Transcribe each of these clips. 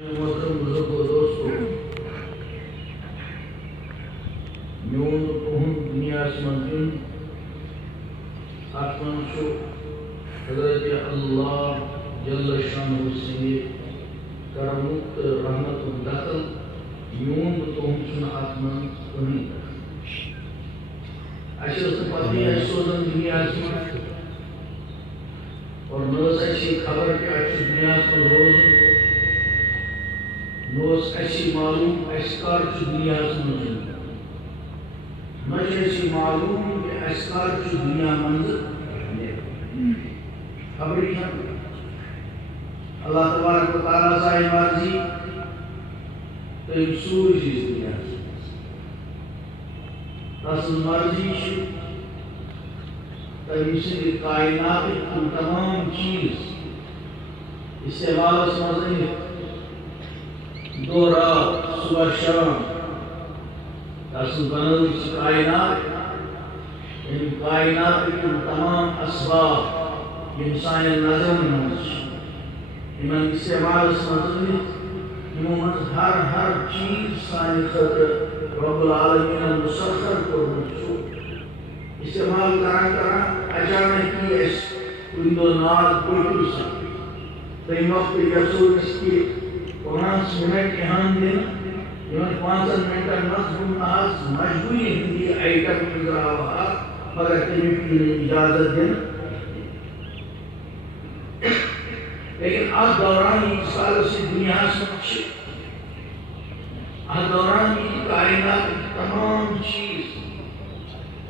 محترم بزرگ و دوستو میون تہند دنیا من ات من حضرت اللہ جل شانہ سند کرمک رحمت دخل میون تہند ات من کہین پتہ سوزان دنیا من اور خبر کہ اچھے دنیا من روزن نوس معلوم کر دنیا من معلوم کہ کر دنیا من خبر اللہ تبارک و تعالیٰ سائے مرضی تم سوز دنیا تس مرضی تم سند کائنات تمام چیز استعمال مز دو رات صبح شام تس بنوچ کائنات ان کائنات تمام اسباب یم سان نظر من استعمال مز ہر چیز سان خاطر رب العالمین مسخر کورمت استعمال کران اچانک کی کن دہ ناد پٹو سان تم وقت یسو کہ 5 منٹ یہاں دن 5 منٹن مز آج مجبوری ہندی آئٹم گزرا مگر تمیک اجازت دن لیکن ات دوران یس کالس دنیا ات دوران یہ کائنات تمام چیز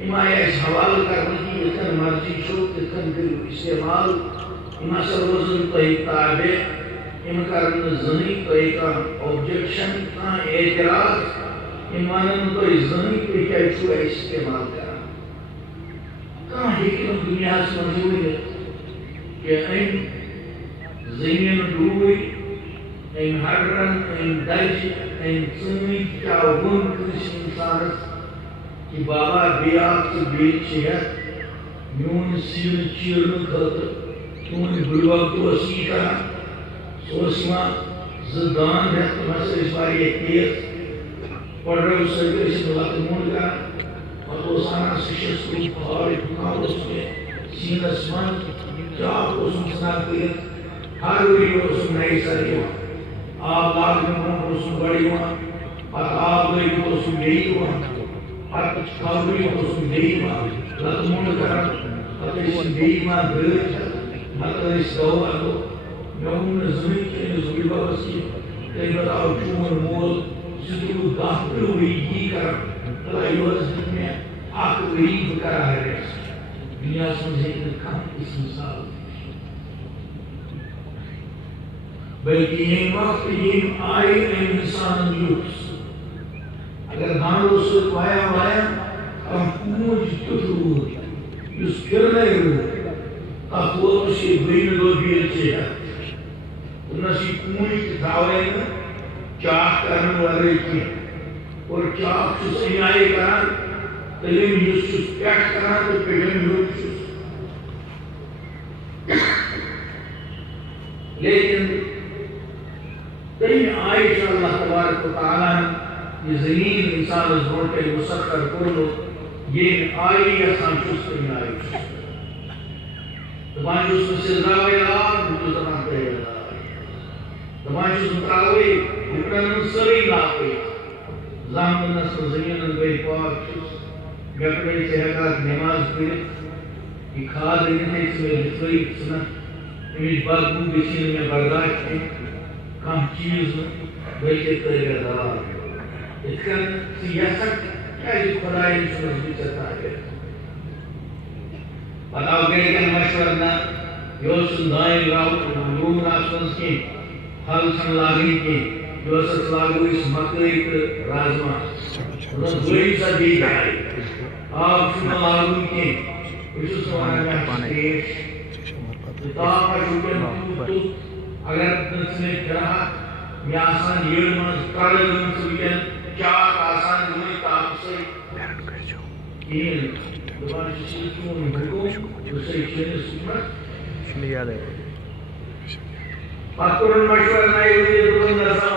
یم آئی حوالہ کرنے کی یتن مرضی تتن کرو استعمال یم ہسا روزن تہ تابع یم کرن زہن تہ کھانا اوبجیکشن کھانا اعتراض یم ونن تہ زہن تہ کیا استعمال کران کھانا ہیکہ دنیا من ورت کہ ام زمین ڈوبی ام ہڈرن ام دج ام ژوٗنٛٹھۍ کیٛاہ ووٚن کٲنٛسہِ اِنسانس کہ بابا بیٚیہِ میون سیُن چیرنہٕ خٲطرٕ تُہُنٛد بٕڈبب تہِ اوس یی کران سُہ اوس یِوان 2 داند ہٮ۪تھ تِم ہسا ٲسۍ واریاہ تیز پۄڈرو سۭتۍ ٲسۍ یِم لَتہٕ موٚنٛڈ کران پتہٕ اوس اَنان سُہ چھُس کُنہِ پہاڑِ پھٕکان اوس مےٚ سیٖنس منٛز چاک اوسُم ژھٕنان کٔرِتھ ہر ؤری اوسُم نَیہِ سرٕ یِوان آب لاگنہٕ برونٛٹھ اوسُم گۄڈٕ یِوان پتہٕ آب لٲگِتھ اوسُم بیٚیہِ یِوان پتہٕ کھالوٕنۍ اوسُم بیٚیہِ یِوان لَتہٕ موٚنٛڈ کران پتہٕ ٲسۍ بیٚیہِ یِوان گٲڑۍ ہٮ۪تھ پتہٕ ٲسۍ دوا اَنو مےٚ ووٚن نہٕ زٕہٕنۍ تہِ أمِس بٕڈببس کہِ تٔمۍ بتاو چون مول 10 ؤری یی کران تہٕ یورٕ دیُت مےٚ 1 ؤری بہٕ کرٕ ہا ریسٹ دُنیاہس منٛز ہیٚکہِ نہٕ کانٛہہ تِژھ مثال بلکہ ییٚمہِ وقتہٕ ییٚمۍ آیہِ أمۍ اِنسانن لیوٚکھ اگر دانٛڈو سۭتۍ وایان وایان کانٛہہ کوٗنٛج تیُتھ روٗد یُس پھِرنے روٗد تتھ ووتنس یہ 2مہِ دۄہ بیٖل ژےٚ ہٮ۪تھ دوٚپنس یہِ کوٗنٛج تہِ تھاوے نہٕ چاک کرنہٕ ورٲے کینٛہہ اور چاک چھُس اَمہِ آیہِ کران تٔلِم یُس چھُس پٮ۪ٹھ کران تہٕ پیٚٹھِم ہیوٚر چھُس لیکن تمہِ آیہِ چھُ اللہ تبارک و تعالیٰ یہ زمین انسانس برونٛٹھ کَنہِ مسخر کوٚرمُت ییٚمہِ آیہِ یژھان چھُس تمہِ آیہِ چھُس دپان چھُس نہٕ سِزراوے لاگ بہٕ چھُس دپان ترٛٲیِو لاگ دپان چھُس بہٕ ترٛاوے بہٕ کرنہٕ سٲرٕے لاپٕے زانٛہہ ووٚننس نہٕ زٔمیٖنس گٔے پاک چھُس مےٚ پٮ۪ٹھٕے ژٕ ہٮ۪کہٕ نٮ۪ماز پٔرِتھ یہِ کھاد أنِتھ ژٕ مےٚ دِژٕے ژٕنکھ امِچ بدبوٗ گٔژھی نہٕ مےٚ برداشت کینٛہہ کانٛہہ چیٖز نہٕ بلکہِ ترٛٲوِتھ لاگ یِتھ کٔنۍ ژٕ یژھکھ کیٛازِ خۄداین چھُنس بہٕ ژےٚ تابع پتہٕ آو گرِکٮ۪ن مشورٕ نہ یہِ اوس نہٕ دانہِ لوٗن آسنس کینٛہہ پھل چھنہٕ لاگٕنۍ کینٛہہ یہِ اوسس لاگو أسۍ مکٲے تہٕ رازما دوٚپنس لٲگِو سا بیٚیہِ جایہِ آب چھُنہٕ لاگُن کینٛہہ بہٕ چھُس نہٕ ونان مےٚ چھُ تریش تہٕ تاپھ آسہِ وٕنکٮ۪ن تیُتھ اگر نہٕ ژٕ مےٚ پھِرہکھ مےٚ آسان یٔڑ منٛز ترٛلہٕ گٔمٕژ وٕنکٮ۪ن چاک آسان گٔمٕتۍ تاپہٕ سۭتۍ کِہیٖنۍ نہٕ دپان چھُس یہِ چون حُکُم بہٕ سَے چٲنِس حُکمس پتہٕ کوٚرُن مشورٕ نَیہِ ؤرِیہِ دوٚپُن نسا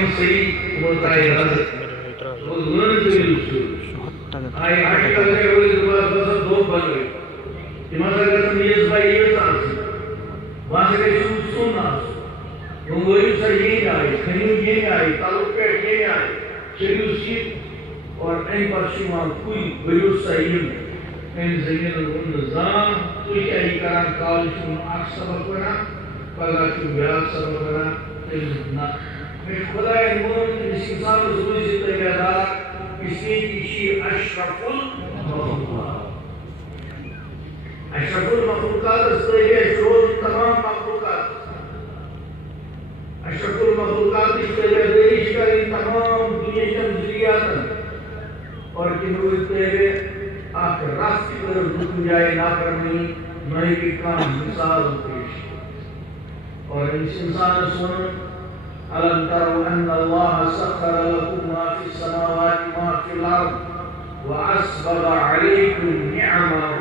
آئی صحیح ہوتا ہے وہ ضرورت بھی آئی آرٹیکل ہے وہ بس دو بن گئی جماعت اگر نیز بائی یہ سانس وہاں سے کئی سننا وہی صحیح آئی کہیں یہ آئی تعلق پیٹ یہ آئی شریف سیت اور این پرشیمان کوئی بیوس صحیح این زمین النظام تو کیا ہی کران کالشون آخ سبق بنا پگا چو بیاق سبق بنا تیزنا میں خدا انمون اس انسان ضروری سے تیادار اس نے کشی اشرف المخلوقات اشرف المخلوقات اس طرح کے شروع تمام مخلوقات اشرف المخلوقات اس طرح دیش کا ان تمام دنیا جمزریات اور کنوز تیرے آپ راستی پر رکن جائے نافرمی نئی کی کام مثال پیش اور اس انسان سن ألم تروا أن الله سخر لكم ما في السماوات وما في الأرض وأسبغ عليكم نعمه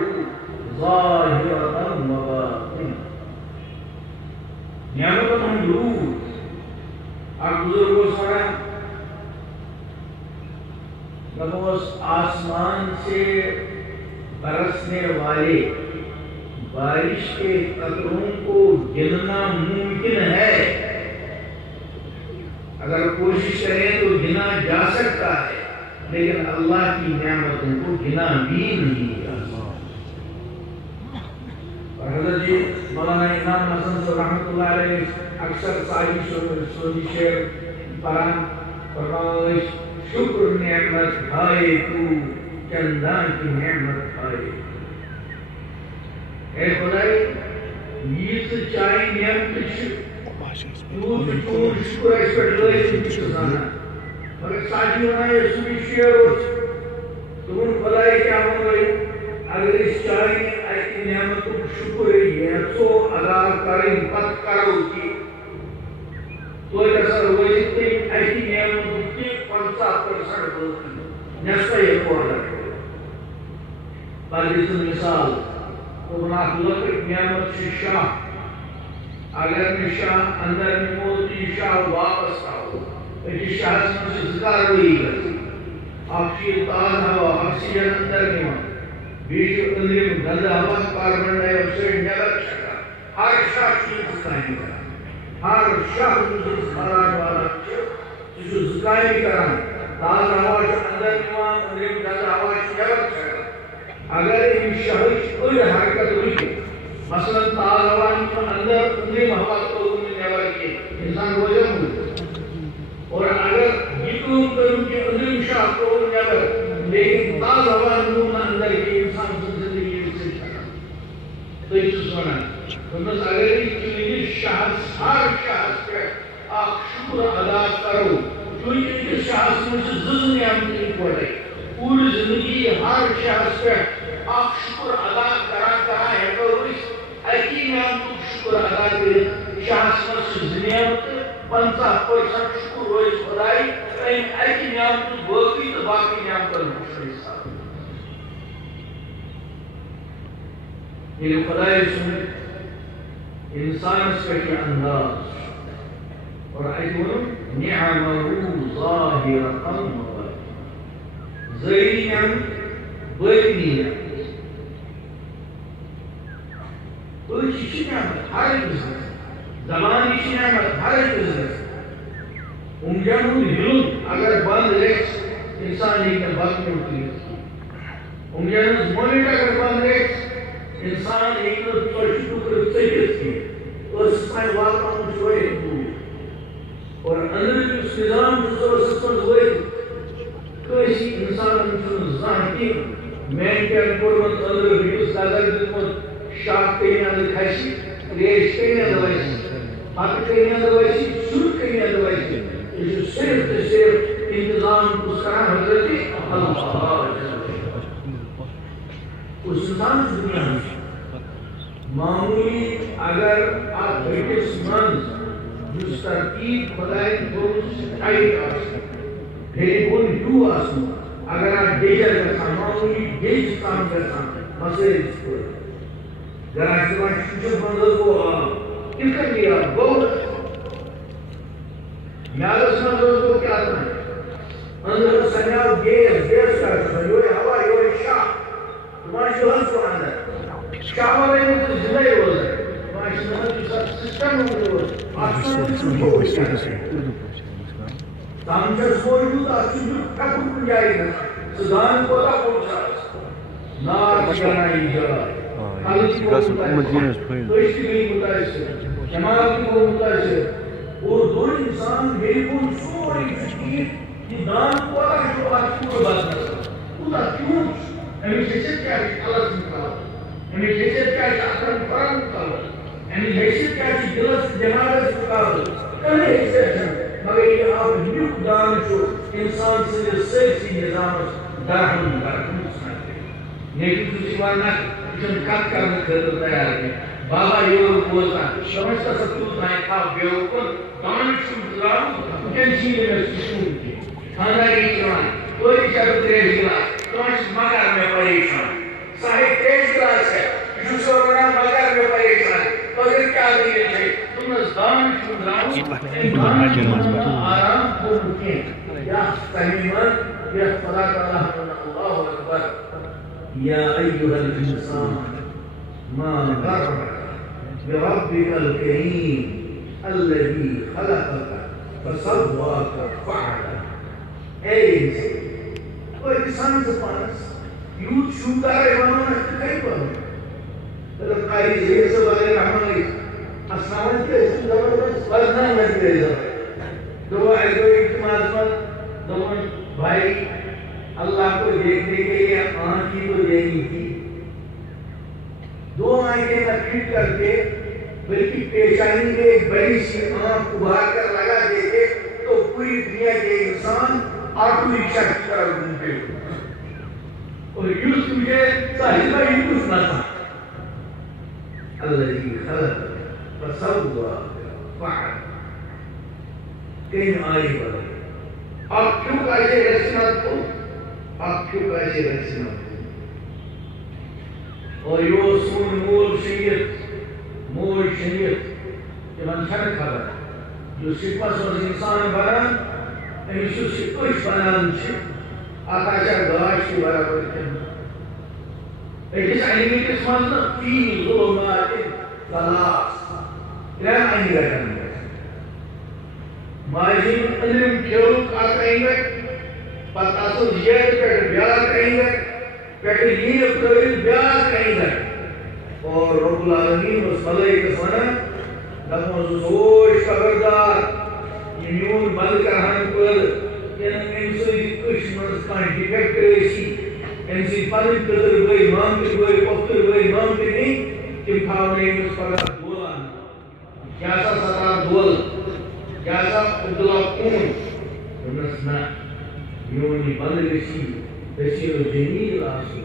ظاهرة وباطنة نعمت مندوب آپ بزرگوں سنا نبوس آسمان سے برسنے والے بارش کے قطروں کو گننا ممکن ہے اگر کوشش کریں تو گنا جا سکتا ہے لیکن اللہ کی نعمتوں کو گنا بھی نہیں جا سکتا اور حضرت جی مولانا امام حسن صاحب رحمۃ اللہ علیہ اکثر سعی شعر پران فرمائش شکر نعمت بھائی تو چندان کی نعمت بھائی اے خدای یہ سچائی نعمت شکر شکر اس پر لائے سنانا مگر ساتھی ہونا ہے سوی شعر تمہیں خدای کیا ہوں گئی اگر اس چاہی ایسی نعمتوں شکر ہے سو ادا کریں پت کرو کی تو ایسا ہوئی تھی ایسی نعمتوں کی 50% بلتی نصفہ یہ قوانا ہے پر جس مثال تو بناک لکت نعمت سے شاہ اگر نشاہ اندر موتی شاہ واپس آؤ ایسی شاہ سے ذکر ہوئی گئی آپ کی تاز ہوا آکسیجن اندر نما بیچ اندر گند ہوا کاربن ڈائی آکسائڈ نیبر چھکا ہر شاہ چیز ذکائی کرا ہر شاہ چیز خراب والا جو ذکائی کرا تاز ہوا اندر نما اندر گند ہوا نیبر چھکا اگر ان شاہ کوئی حرکت ہوئی مثلا تاز ہوا اندر اندر محبت کو نیبر کی انسان روزہ ہوئی اور اگر جتوں کروں کے اندر شاہ کو نیبر لیکن تاز ہوا اندر کی انسان زندگی سے چھکا تو اس سونا بس اگر اس چیز شخص ہر شخص پہ آپ شکر ادا کرو کیونکہ اس شخص میں سے زندگی ہم پڑے پوری زندگی ہر شخص پہ آپ شکر ادا کرا ہے تو اس ایکی میں ہم شکر ادا کرے شخص میں سے زندگی 50% شکر ہوئی خدائی ایکی میں ہم باقی تو باقی میں ہم پر مشکل صاحب یہ خدای سن انسان اس کے انداز اور ایتون نعمه ظاہرتا ظاہری نعمت باطنی نعمت کوئی چیز نعمت ہر بزنس زمانی کی نعمت ہر بزنس انجانو ہلون اگر بند ریکس انسان ایک بند میں ہوتی ہے انجانو مونیٹ اگر بند ریکس انسان ایک چھوٹی ٹکڑے سیکس کی اس میں واقع مجھوئے ہوئی اور اندر کی اس نظام جو سسپنس ہوئے تو اسی انسان انسان ذہن کی مین کے انپورمنٹ اندر ویڈیوز دادر دلمت شاک کہیں اندر کھائشی ریش کہیں اندر ویسی حق کہیں اندر ویسی سر کہیں اندر ویسی جو صرف انتظام اس کا حضرت اللہ اس انسان کی دنیا ہے معمولی اگر آپ برٹس منز جس ترکیب خدای دوست ٹائٹ آسن پھر بون جو آسن اگر آپ دیجر جیسا معمولی دیج کام جیسا مسئلہ اس کو گراج زمان شوچر بندر کو کن کر لیا بہت میادس من روز کو کیا کرنا اندر سنیاو گیس کرتا ہے یہ ہوا یہ شاہ تمہاری جو ہنس کو اندر شاہ والے میں تو زندہ ہی ہوتا ہے تمہاری زندہ کی سسٹم ہوتا ہے آسان سوچ ہوتا ہے تانچر موجود آسان جو کھکو کن جائے گا سدان کو تا پہنچا نار جنائی جائے خالص کو متاثر تو اس کی بھی متاثر جماعت کی وہ متاثر اور دو انسان بالکل سوری چکی کہ دان کو جو آج کو بات کرتا وہ کیوں ہمیں حیثیت کیا ہے اللہ سے نکالا ہمیں حیثیت کیا ہے اکرم قرآن نکالا ہمیں حیثیت کیا ہے دلس جماعت سے نکالا کمی حیثیت ہے مگر یہ آپ نیوک دان جو انسان سے سیسی نظام درہم سناتے ہیں لیکن تجھے وارنا جن کت کرنے کرتے تیار ہے بابا یہ بولتا شمشتا ستوت نائے تھا بیوکن دان شروع درام جن چیلے میں سکون کی خانداری چوان کوئی شرط تیز گلاس تمہیں مگر میں پریشان صاحب تیز گلاس ہے جو سورنا مگر میں پریشان مگر کیا دیئے چھے تم نے دان شروع آرام کو مکین یا سمیمان یا صلاة اللہ اکبر یا ایوہ الانسان ما غرك بربك الكريم الذي خلقك فسواك فعلك اے انسان وہ انسان سے پانس یوں چھوٹا رہے وہاں نکتے کئی پر تلک قائد زیر سے بغیر رحمہ گئی اسلامت کے اس زبردست ورنہ نکتے زبردست دو ایک اجتماعات پر دو بھائی اللہ کو دیکھنے کے لیے آنکھی کو دینی تھی دو آنکھیں نکھٹ کر کے بلکہ پیشانی میں ایک بڑی سی آنکھ ابھار کر لگا دیتے تو پوری دنیا کے انسان آٹو رکشہ کی طرح گھومتے ہو اور یوز مجھے صاحبہ یوز نہ تھا اللہ جی خلق فسوا فعل کہیں آئی بڑھے آپ کیوں کیسے رسنات کو آپ کیوں کیسے رسنات کو اور یہ سون مول شریعت کہ من چھن خبر جو سپس اور انسان بران امیشو سپش بنان چھے آکاشا گاش کی برابر کرنا ایکس علمی قسمان فی ظلمات ثلاث کیا معنی رکھنے ماجین علم کیوک آتائیں گے پتاسو جیت پر بیاد کہیں گے پیٹر یہ قبل بیاد کہیں گے اور رب العالمین اس ملئی کسانا لفظ سوش خبردار یمیون بند کرہن پر انسوی کش منسکان ڈیفیکٹ ایسی انسی پنج قدر ہوئی مانکر ہوئی پختر ہوئی مانکر نہیں کم کھاونے اس پر دولان کیسا ستا دول کیسا عبداللہ کون ونسنا یونی بند گسی بسیر و جمیل آسی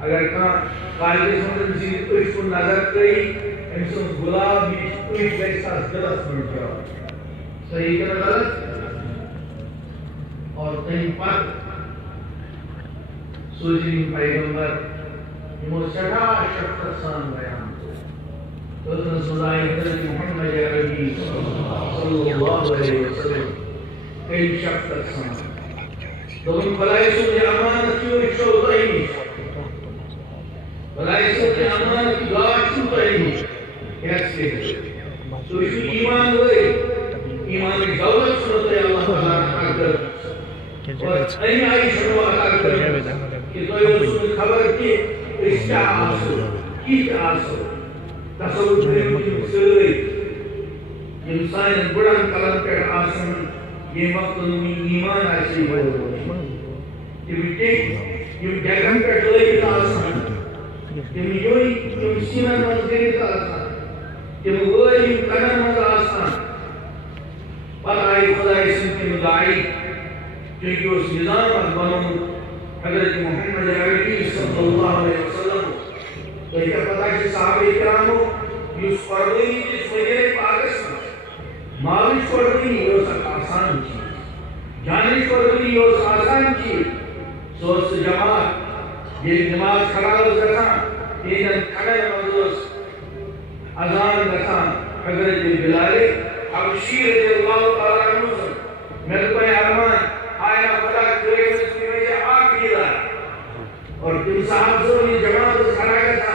اگر کان قائد سمجھن سی کش کو نظر کئی انسان گلاب بھی کش ویسا دلت من جاؤ صحیح کنا غلط اور کہیں پر سوچنی پیغمبر ہمو سٹھا شفقت سان بیان تو اتنا سنائے حضرت محمد عربی صلی اللہ علیہ وسلم کئی شفقت سان تو ان بلائی سوچے امانت کیوں ایک شوضہ ہی نہیں بلائی سوچے امانت کی گاش کیوں تو ہی نہیں کیسے تو اس میں ایمان ہوئے ایمان کی دولت سنتے اللہ تعالیٰ نے اکر اور این آئی شروع اکر کہ تو یہ اس میں خبر کی اس کا آسو کی آسو تصور کریں سوئی انسان بڑھن کلم پر آسن یہ وقت انہی ایمان ایسی ہو کہ مٹے یہ جگہن پر جلے کا آسان کہ میوئی یہ سینہ مزگری کا آسان کہ مغوئی یہ قدر مز آسان پر آئی خدا اسم کی مدعائی کیونکہ اس نظام اکبروں حضرت محمد عربی صلی اللہ علیہ وسلم تو یہ پتہ کہ صحابہ اکراموں یہ اس پردوئی جس وجہ پاکس میں مالش پردوئی یہ اس آسان چیز جانش پردوئی یہ اس آسان چیز سو اس جماعت یہ نماز خلال زکان یہ کھڑے مدرس اذان زکان حضرت بلال حبشی رضی اللہ تعالیٰ عنہ میرے کو ارمان آیا خدا کرے اس کی وجہ آگ دیدار اور تم صاحب سے یہ جماعت کھڑا تھا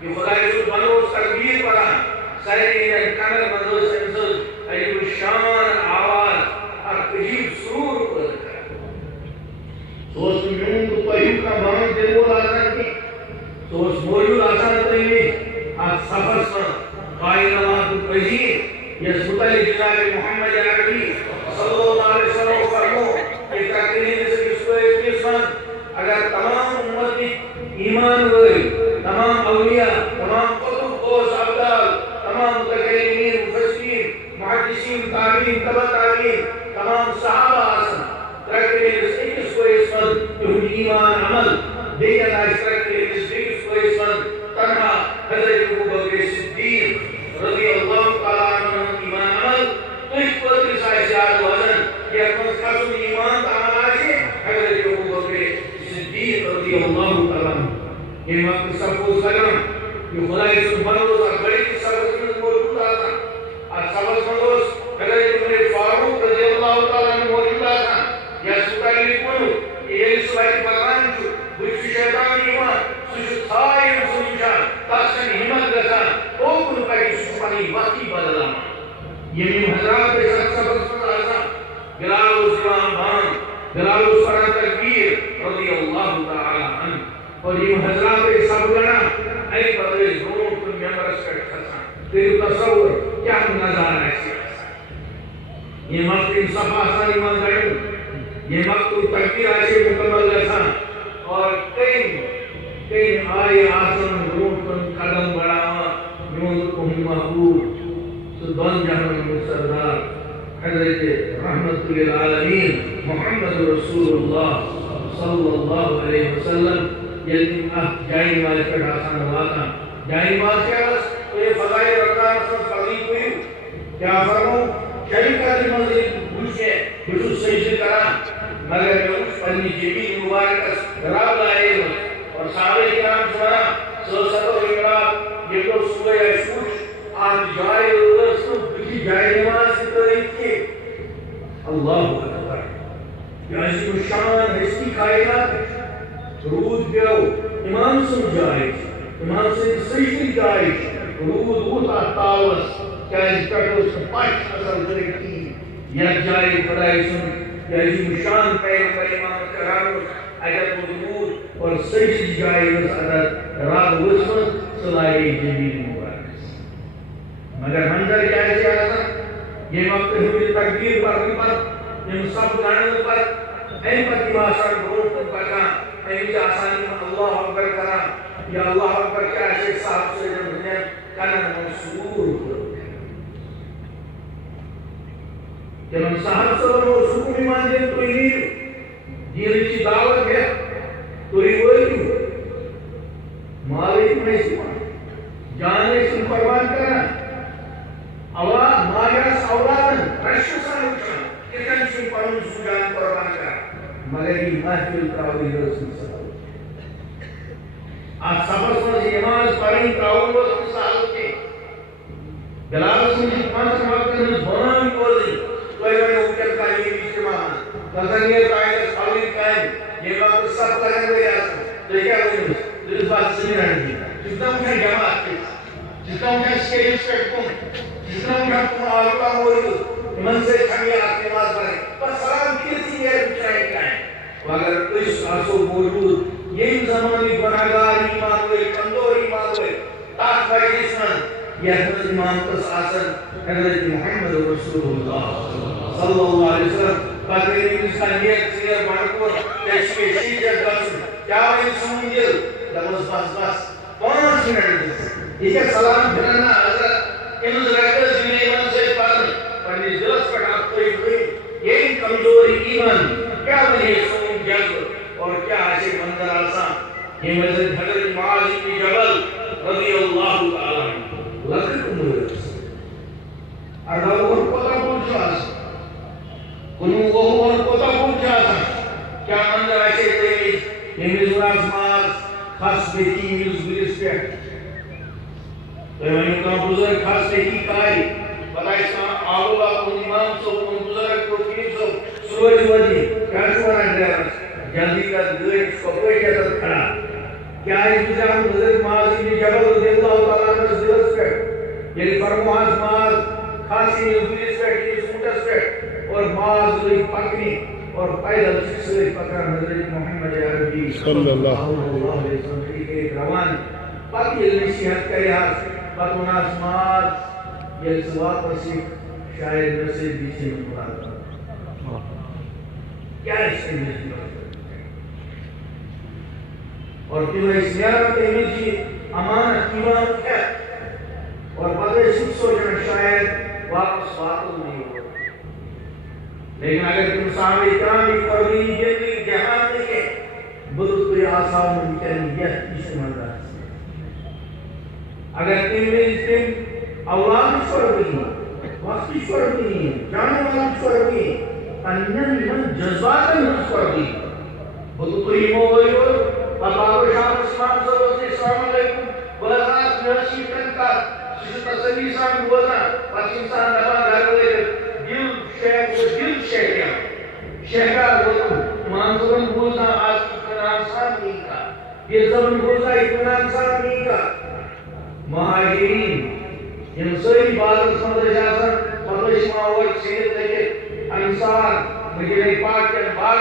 کہ خدا اس بنو تکبیر پڑا ساری کانر بندو سنسل عجیب شان آواز اور عجیب سرور پر سوچ میون تو پہیو کا بان دل بول آسان کی سوچ موجود آسان تیوی آج سفر سن قائل اللہ تو پہیر یہ سبتالی جناب محمد عربی صلی اللہ علیہ وسلم فرمو کہ تکرین سے اس کو ایک سن اگر تمام امتی ایمان ہوئی تمام اولیاء تمام قطب قوس عبدال تمام متکلمین مفسرین محدثین تابعین تبع تابعین تمام صحابہ آسن تکرین سے اس کو ایک سن کہ ایمان عمل دیکھا اس تکرین سے اس کو ایک سن تنہا حضرت ابو بکر صدیق رضی اللہ تعالیٰ عنہ ایمان عمل تو اس پر رسائے سیاد وزن یہ اپنے قسم ایمان تعمل آجے حضرت ابو بکر صدیق رضی اللہ تعالیٰ عنہ یہ وقت سب کو سلام یہ خدای سبحانہ وتعالی بڑی سبز میں موجود آتا اور سبز مندوس حضرت عمر فاروق رضی اللہ تعالیٰ عنہ موجود آتا یا سکائی لکھو یہ سوائی پکان چھو بچ شیطان ایمان سوچ تھائی مسلمان تاسن ہمت رسا او کنو کا یہ سپانی وقتی بدلا یہ حضرات کے ساتھ سبز میں آتا بلال اسلام بان بلال اسلام تکبیر رضی اللہ تعالیٰ عنہ اور یہ حضرات کے سب گنا اے بدر زون کو ممبرس کا خسان تیرے تصور کیا نظارہ ہے یہ وقت انصاف آسان ایمان دائم یہ وقت تکبیر آئے مکمل لسان اور کئی آئے آسان زون کو قدم بڑھاوا یون کو محبوب سبحان جہاں سردار حضرت رحمت للعالمین محمد رسول اللہ صلی اللہ علیہ وسلم یعنی جائیں والے پر آسان ہوا تھا جائیں والے کے آس تو یہ فضائی رکھان سب قضیب ہوئی کیا فرموں شریف کا دی منزل بوشے بشو سجد کرا مگر جو اس پنی جبی مبارک راب لائے اور صحابہ کرام سنا سلسل و امراب یہ تو سورہ اشوش آج جائے ادرسوں بکی جائے نماز کی طریق کے اللہ اکبر یہ عظیم الشان حسنی کائنات رود گرو امام سن جائش امام سن سجدی جائش رود ہوتا تاوس کیا اس کٹو سے پاش اصل درکتی یا جائے خدای سن یا عظیم شان پیغمبر امام کرامس اگر مضمود اور سجدی جائے اس عدد راہ وسن صلاحی جمیل مبارک مگر منظر کیا ہے سیاسا یہ وقت ہوئی تکبیر پر یہ سب گانے پر این پر دیواسان بروت پر کان ایجا آسانی میں اللہ اکبر کرا یا اللہ اکبر کیا شیخ صاحب سے جب دنیا کانا منصور کرو جب ہم صاحب سے وہ سکون ایمان دیں تو ہی دیلی چی دعوت ہے تو ہی وہی مالک میں سمان جانے سے قربان کرنا اولاد مالیاس اولادن رشو سانوشن کتن سے پرون سجان قربان کرنا مگر یہ محفل تراوی رسول صلی اللہ علیہ وسلم آپ سفر سمجھ ایمان پرین تراوی رسول صلی اللہ علیہ وسلم بلال سمجھ پانچ وقت میں بنام کولی کوئی میں اوکر کا یہ اجتماع تذنیہ قائد خالی قائم یہ وقت سب لگن ہوئے آسان تو یہ کیا ہوئی دل بات سنی رہن دی جتنا مجھے جماعت کی جتنا مجھے سکیل سکٹ کن جتنا مجھے کن آلوکا موجود من سے چھنگی آپ نماز پڑھیں پر سلام کیسی ہے بچائیں کائیں اگر اس آسو موجود یہی زمانی گناہگار ایمان ہوئے کندور ایمان ہوئے تاک بھائی جسمن یہ حضرت امام قص آسن حضرت محمد رسول اللہ صلی اللہ علیہ وسلم قدر انسانیت سیر بڑکور تشکیل شیجت بسن کیا ہوئی سمجھل دمز بس 5 منٹ یہ کہ سلام بھرنا حضرت انہوں رکھت زمین ایمان سے پڑھن پڑھنی دلس پر آپ کوئی ہوئی یہی کمزوری ایمان کیا بنی سون جذب اور کیا عاشق منظر آسان یہ مجھد حضرت معاذ بن جبل رضی اللہ تعالیٰ لکھت امور رسول اردو اور پتہ پوچھا آسان کنو اور پتہ پوچھا آسان کیا منظر عاشق تیمیز یہ مزوراز ماز خاص بیتی میز گلیس پہ تو یہ میں کہا بزرگ خاص بیتی کائی بتا اسلام آلوہ کن امام سو کن بزرگ کو پیر سو سوچی کیا ڈرائیور جلدی کر گاڑی کھڑا کیا حضرت معاذ بن جبل رضی اللہ تعالیٰ عنہ دلس پہ یعنی فرماس معاذ کھاسی دلس پہ سوٹس پہ اور معاذ لئی پکنی اور پیدل سلسلے پکڑ حضرت محمد عربی صلی اللہ علیہ وسلم کے روان پاکی نصیحت کرے پتوناس معاذ یہ واپس شاید نصیب بیچے میں مراد کیا اس کے نصیب اور کیوں اس نیارت امیجی امانت ایمان ہے اور پتہ سکھ سوچنا شاید واپس باطل نہیں ہو لیکن اگر تم صحابہ اکرام قربی جنگی جہان دیکھے بدت کوئی آسان ممکن یہ اس مندہ اگر تم نے اس دن اولاد شربی وقتی شربی جانے والا شربی انن من جذبات من شربی بدت کوئی موئی ہو بابا شام اسلام صلی السلام علیکم ولغات نرسی کنکا جس تصویر سان بولنا پس انسان نبا گھر لے دل شیخ و دل شیخیاں شیخار بولنا منظورن بولنا آج اطمینان سان نہیں کا یہ زمن بولنا اطمینان سان نہیں کا مہاجرین ان سری بادل سمجھ جاسن پتہ شما اور سید لگے انصار مجھے پاک کے بعد